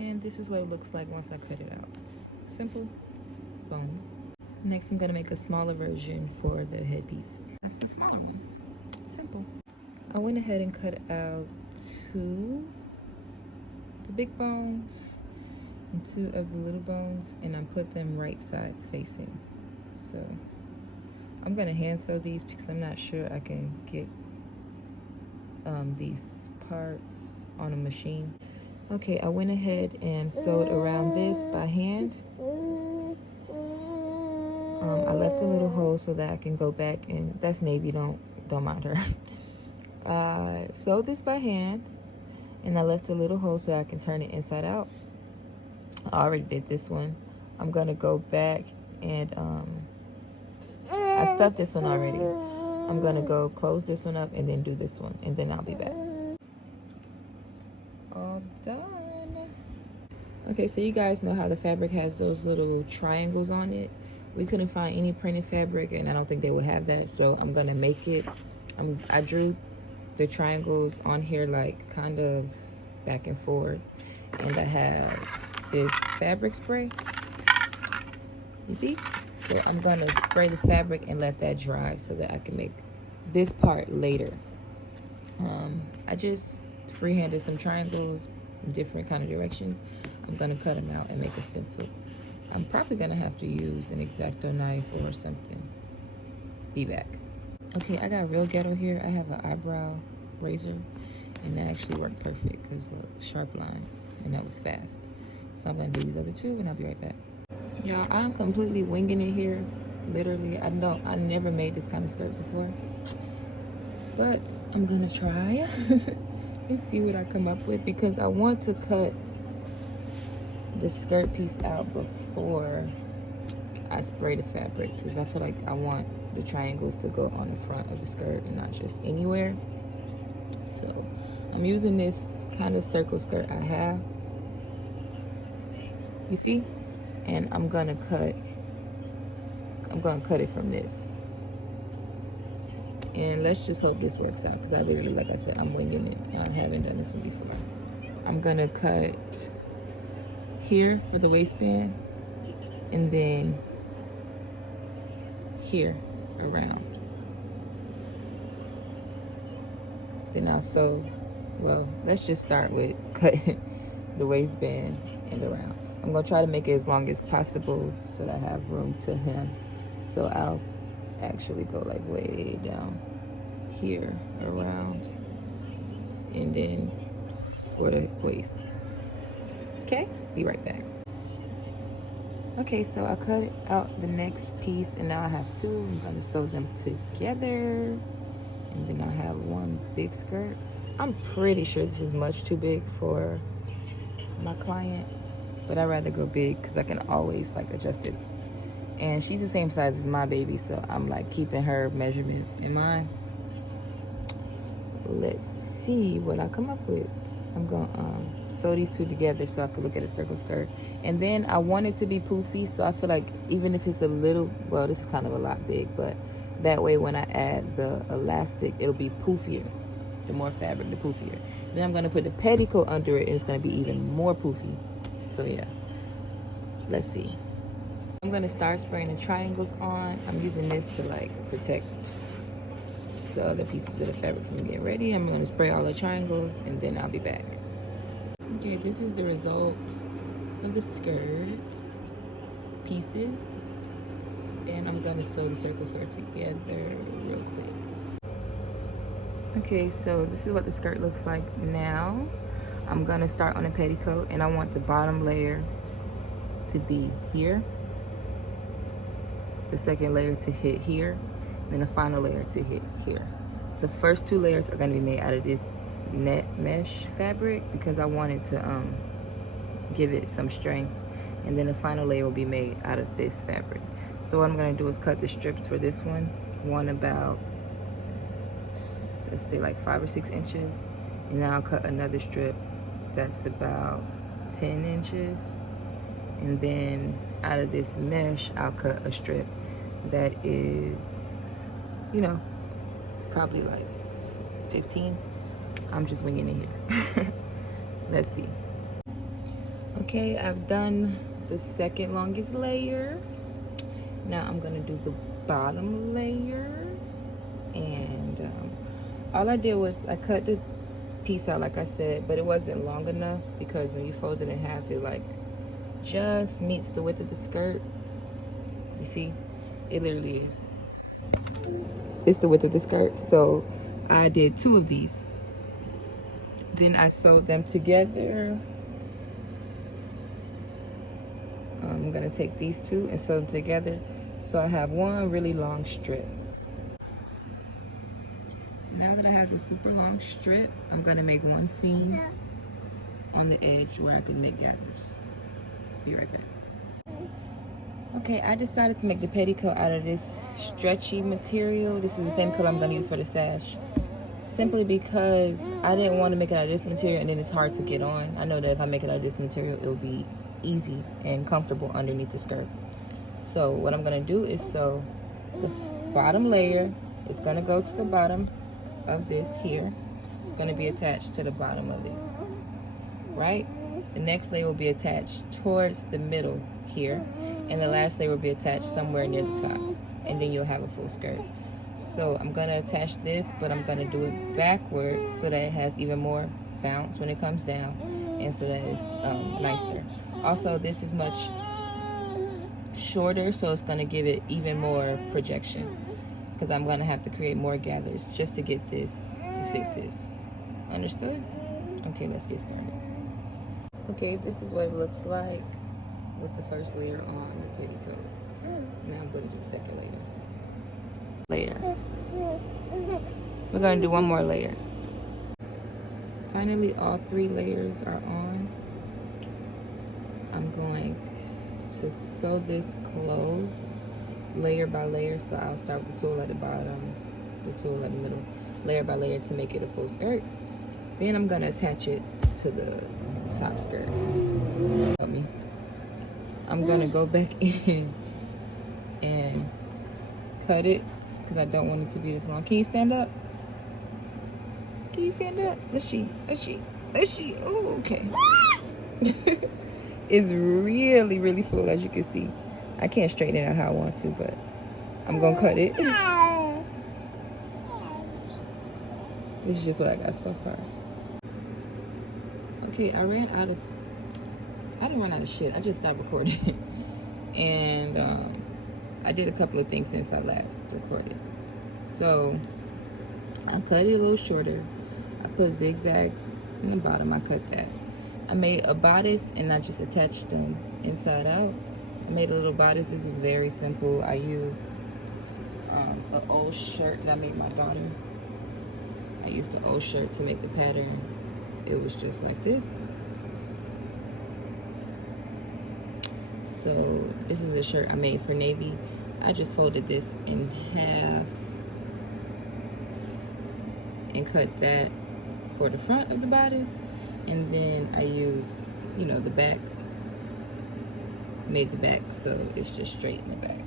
And this is what it looks like once I cut it out. Simple, boom. Next, I'm gonna make a smaller version for the headpiece. That's the smaller one. Simple. I went ahead and cut out two of the big bones and two of the little bones, and I put them right sides facing. So I'm gonna hand sew these because I'm not sure I can get these parts on a machine. Okay, I went ahead and sewed around this by hand. I left a little hole so that I can go back, and that's navy, don't mind her. I sewed this by hand, and I left a little hole so I can turn it inside out. I already did this one. I'm gonna go back and I stuffed this one already. I'm gonna go close this one up and then do this one, and then I'll be back. All done. Okay, so you guys know how the fabric has those little triangles on it. We couldn't find any printed fabric, and I don't think they would have that, so I'm gonna make it. I drew the triangles on here like kind of back and forth, and I have this fabric spray. You see? So I'm gonna spray the fabric and let that dry so that I can make this part later. I just freehanded some triangles in different kind of directions. I'm gonna cut them out and make a stencil. I'm probably gonna have to use an X-Acto knife or something. Be back. Okay, I got real ghetto here. I have an eyebrow razor, and that actually worked perfect because look, sharp lines, and that was fast. So I'm gonna do these other two, and I'll be right back. Y'all, I'm completely winging it here. Literally, I never made this kind of skirt before, but I'm gonna try and see what I come up with, because I want to cut the skirt piece out before I spray the fabric, because I feel like I want the triangles to go on the front of the skirt and not just anywhere. So I'm using this kind of circle skirt I have, you see, and I'm gonna cut it from this, and let's just hope this works out, because I literally, like I said, I'm winging it. I haven't done this one before. I'm gonna cut here for the waistband, and then here around. Then I'll sew. Well, let's just start with cutting the waistband and around. I'm gonna try to make it as long as possible so that I have room to hem. So I'll actually go like way down here around, and then for the waist. Okay, be right back. Okay, so I cut out the next piece, and now I have two. I'm gonna sew them together, and then I have one big skirt. I'm pretty sure this is much too big for my client, but I'd rather go big because I can always like adjust it. And she's the same size as my baby, so I'm like keeping her measurements in mind. Let's see what I come up with. I'm gonna sew these two together so I can look at a circle skirt. And then I want it to be poofy, so I feel like even if it's a little, well, this is kind of a lot big, but that way when I add the elastic, it'll be poofier. The more fabric, the poofier. Then I'm gonna put the petticoat under it, and it's gonna be even more poofy. So yeah, let's see. I'm gonna start spraying the triangles on. I'm using this to like protect the other pieces of the fabric from getting ready. I'm gonna spray all the triangles, and then I'll be back. Okay, this is the result of the skirt pieces, and I'm gonna sew the circle skirt together real quick. Okay, so this is what the skirt looks like now. I'm gonna start on a petticoat, and I want the bottom layer to be here, the second layer to hit here, and then the final layer to hit here. The first two layers are gonna be made out of this net mesh fabric because I wanted to give it some strength, and then the final layer will be made out of this fabric. So what I'm gonna do is cut the strips for this one about, let's say like 5 or 6 inches, and then I'll cut another strip that's about 10 inches, and then out of this mesh I'll cut a strip that is, you know, probably like 15. I'm just winging it here. Let's see. Okay, I've done the second longest layer. Now I'm gonna do the bottom layer. And all I did was I cut the piece out like I said, but it wasn't long enough because when you fold it in half, it like just meets the width of the skirt. You see, it literally is. It's the width of the skirt. So I did 2 of these. Then I sewed them together. I'm gonna take these 2 and sew them together. So I have one really long strip. Now that I have the super long strip, I'm gonna make one seam on the edge where I can make gathers. Be right back. Okay, I decided to make the petticoat out of this stretchy material. This is the same color I'm gonna use for the sash. Simply because I didn't want to make it out of this material and then it's hard to get on. I know that if I make it out of this material, it'll be easy and comfortable underneath the skirt. So what I'm gonna do is sew the bottom layer. It's gonna go to the bottom of this here. It's gonna be attached to the bottom of it, right? The next layer will be attached towards the middle here, and the last layer will be attached somewhere near the top, and then you'll have a full skirt. So I'm gonna attach this, but I'm gonna do it backwards so that it has even more bounce when it comes down, and so that it's nicer. Also, this is much shorter, so it's gonna give it even more projection, because I'm gonna have to create more gathers just to get this to fit this. Understood? Okay, let's get started. Okay, this is what it looks like with the first layer on the petticoat. Now I'm going to do the second layer. We're going to do one more layer. Finally, all 3 layers are on. I'm going to sew this closed layer by layer. So I'll start with the tulle at the bottom, the tulle at the middle, layer by layer to make it a full skirt. Then I'm going to attach it to the top skirt. Help me. I'm going to go back in and cut it because I don't want it to be this long. Can you stand up? Can you stand up? Let's see. Oh, okay. It's really, really full, as you can see. I can't straighten it out how I want to, but I'm going to cut it. This is just what I got so far. Okay, I didn't run out of shit. I just stopped recording. And I did a couple of things since I last recorded. So I cut it a little shorter. I put zigzags in the bottom. I cut that. I made a bodice and I just attached them inside out. I made a little bodice. This was very simple. I used an old shirt that I made my daughter. I used the old shirt to make the pattern. It was just like this. So this is a shirt I made for Navy. I just folded this in half and cut that for the front of the bodice, and then I used, you know, the back, made the back so it's just straight in the back.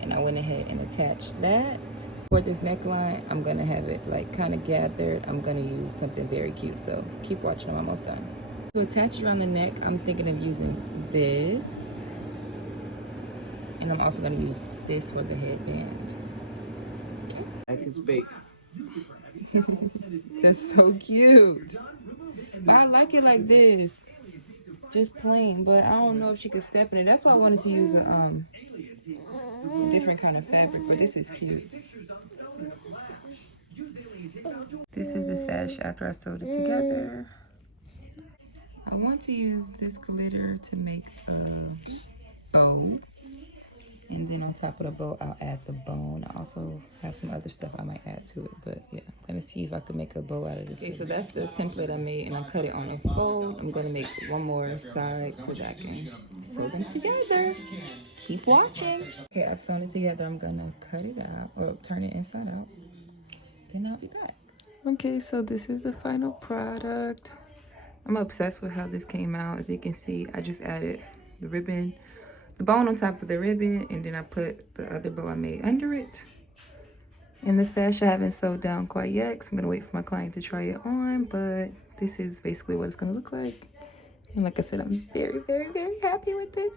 And I went ahead and attached that. For this neckline, I'm gonna have it like kind of gathered. I'm gonna use something very cute, so keep watching. I'm almost done. To attach it around the neck, I'm thinking of using this, and I'm also gonna use this for the headband. Okay. That's so cute. But I like it like this, just plain. But I don't know if she could step in it. That's why I wanted to use a different kind of fabric. But this is cute. This is the sash after I sewed it together. I want to use this glitter to make a bow. And then on top of the bow, I'll add the bone. I also have some other stuff I might add to it. But yeah, I'm going to see if I can make a bow out of this. Okay, so that's the template I made, and I cut it on a fold. I'm going to make one more side so that I can sew them together. Keep watching. Okay, I've sewn it together. I'm going to cut it out, or turn it inside out. Then I'll be back. Okay, so this is the final product. I'm obsessed with how this came out. As you can see, I just added the ribbon, the bone on top of the ribbon, and then I put the other bow I made under it. And the sash I haven't sewed down quite yet, because I'm gonna wait for my client to try it on, but this is basically what it's gonna look like. And like I said, I'm very, very, very happy with it.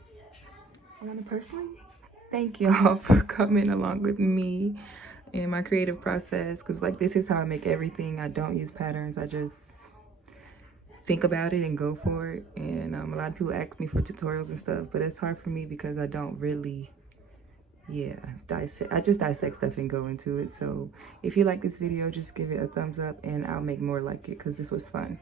I want to personally thank y'all for coming along with me in my creative process, because like this is how I make everything. I don't use patterns. I just think about it and go for it. And a lot of people ask me for tutorials and stuff, but it's hard for me because I don't really, yeah, dissect. I just dissect stuff and go into it. So if you like this video, just give it a thumbs up and I'll make more like it because this was fun.